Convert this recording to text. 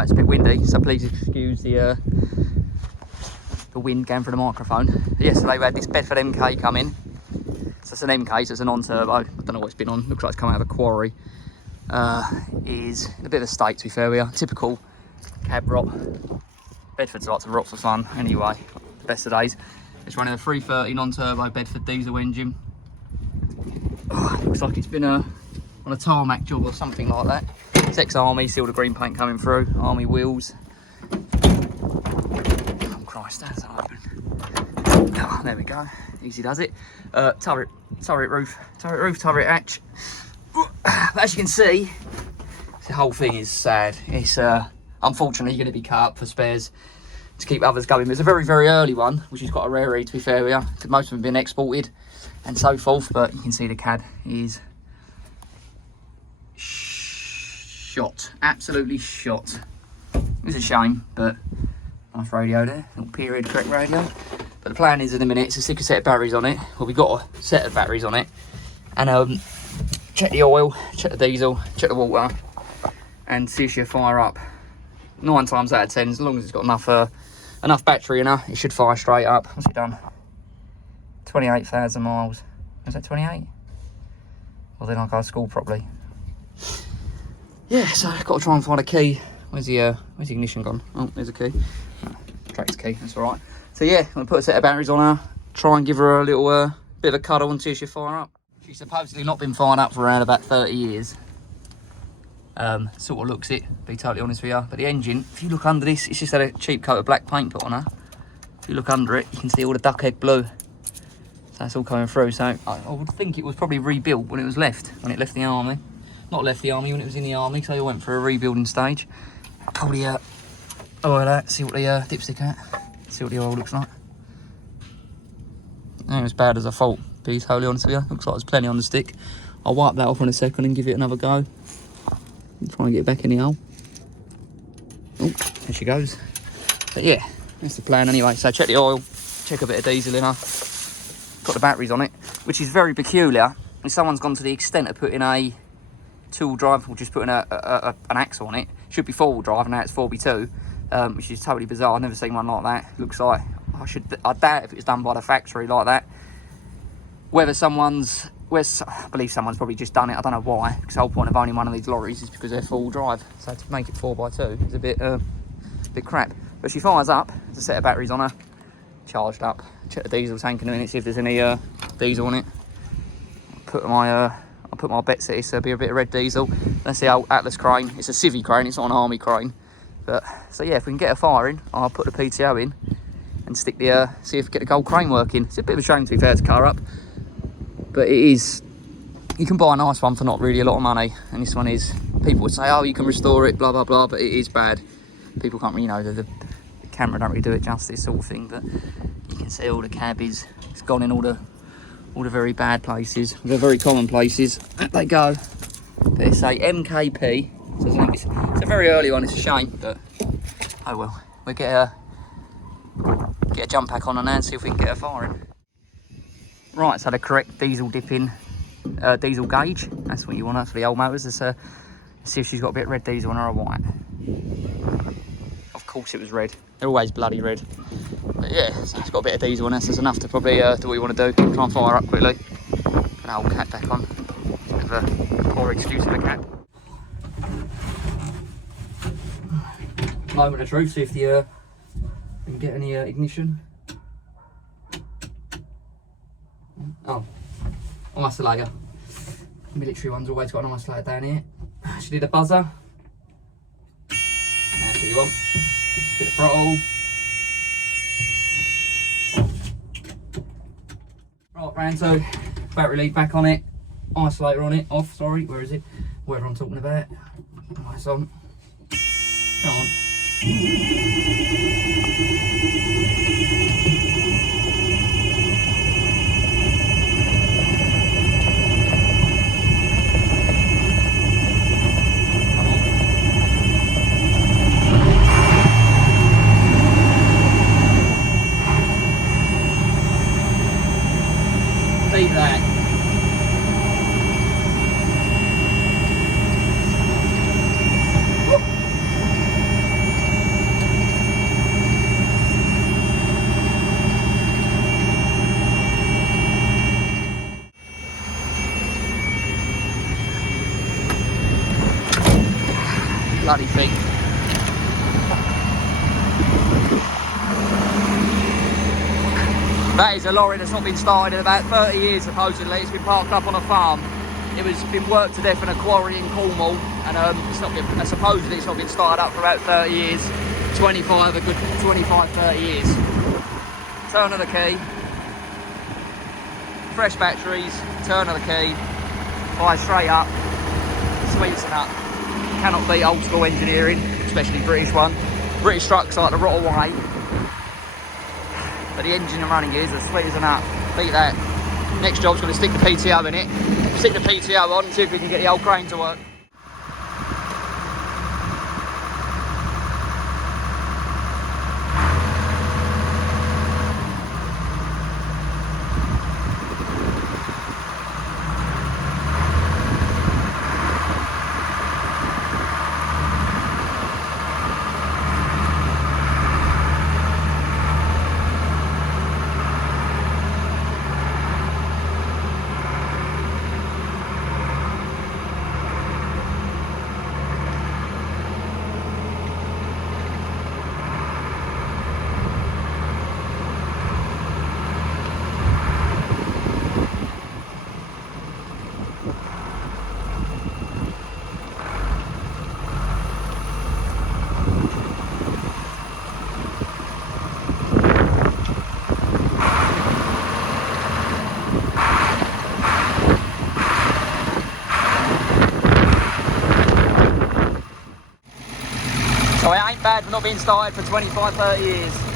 night, it's a bit windy, so please excuse the wind going through the microphone. Yesterday we had this Bedford MK come in. So it's an MK, so it's a non-turbo. I don't know what it's been on. Looks like it's come out of a quarry. Is in a bit of a state, to be fair. We are typical cab rot. Bedfords like to rot for fun anyway. Best of days. It's running a 330 non-turbo Bedford diesel engine. Looks like it's been on a tarmac job or something like that. It's ex-army, see all the green paint coming through. Army wheels. Oh Christ, that's open. Oh, there we go. Easy does it. Turret roof, turret hatch. But as you can see, the whole thing is sad. It's unfortunately going to be cut up for spares to keep others going. There's a very, very early one, which is quite a rarity, to be fair with you. Most of them have been exported and so forth, but you can see the cad is shot, absolutely shot. It's a shame, but nice radio there, little period correct radio. But the plan is in a minute is to stick a set of batteries on it. Well, we've got a set of batteries on it, and check the oil, check the diesel, check the water, and see if she'll fire up. 9 times out of 10, as long as it's got enough battery in her, it should fire straight up. What's it done? 28,000 miles. Is that 28? Well, then I go to school properly. Yeah, so I've got to try and find a key. Where's the ignition gone? Oh, there's a key. Oh, tractor key, that's all right. So yeah, I'm gonna put a set of batteries on her, try and give her a little bit of a cuddle and see if she'll fire up. She's supposedly not been fired up for around about 30 years. Sort of looks it, to be totally honest with you. But the engine, if you look under this, it's just had a cheap coat of black paint put on her. If you look under it, you can see all the duck egg blue. So that's all coming through. So I would think it was probably rebuilt when it was left, when it left the army. Not left the army, when it was in the army, so it went for a rebuilding stage. I'll probably oil that, see what the dipstick at, see what the oil looks like. It ain't as bad as I thought, to be totally honest with you. Looks like there's plenty on the stick. I'll wipe that off in a second and give it another go. Try and get it back in the hole. Oh, there she goes. But yeah, that's the plan anyway. So check the oil, check a bit of diesel in her. Got the batteries on it, which is very peculiar. If someone's gone to the extent of putting a two-wheel drive, or just putting an axle on it, should be four-wheel drive, and now it's 4x2, which is totally bizarre. I've never seen one like that. Looks like I doubt if it was done by the factory like that. I believe someone's probably just done it. I don't know why, because the whole point of owning one of these lorries is because they're full drive. So to make it 4x2 is a bit crap. But she fires up. There's a set of batteries on her, charged up. Check the diesel tank in a minute, see if there's any diesel on it. I'll put my bets at it, so there'll be a bit of red diesel. That's the old Atlas crane. It's a civvy crane, it's not an army crane. But so yeah, if we can get a firing, I'll put the PTO in and stick the see if we get the gold crane working. It's a bit of a shame, to be fair, to car up. But it is, you can buy a nice one for not really a lot of money, and this one is, people would say, oh, you can restore it, blah, blah, blah, but it is bad. People can't really, the camera don't really do it justice, sort of thing, but you can see all the cab it's gone in all the very bad places, the very common places. They go, they say MKP, so it's a very early one, it's a shame, but oh well. We'll get a jump pack on now and see if we can get her firing. Right, so the correct diesel dipping diesel gauge, that's what you want for the old motors. Let's see if she's got a bit of red diesel on her or white. Of course it was red, they're always bloody red. But yeah, so it's got a bit of diesel on her, so it's enough to probably do what you want to do. Try and fire up quickly. Put the old cat back on. It's a bit of a poor excuse for the cat. Moment of truth, see if we can get any ignition. Oh, on isolator. Military one's always got an isolator down here. She did a buzzer. That's what you want. Bit of throttle. Right, round two. Battery lead back on it. Isolator on it. Off, sorry. Where is it? Whatever I'm talking about. Nice on. Come on. Beat that. That is a lorry that's not been started in about 30 years supposedly. It's been parked up on a farm. It was been worked to death in a quarry in Cornwall, and it's not been, supposedly it's not been started up for about 30 years. 25, a good 25, 30 years. Turn of the key. Fresh batteries, turn of the key. Fire straight up. Sweeps it up. Cannot beat old school engineering, especially British one. British trucks like the rot away. But the engine and running gears are sweet as a nut. Beat that. Next job's going to stick the PTO in it. Stick the PTO on and see if we can get the old crane to work. So it ain't bad for not being started for 25, 30 years.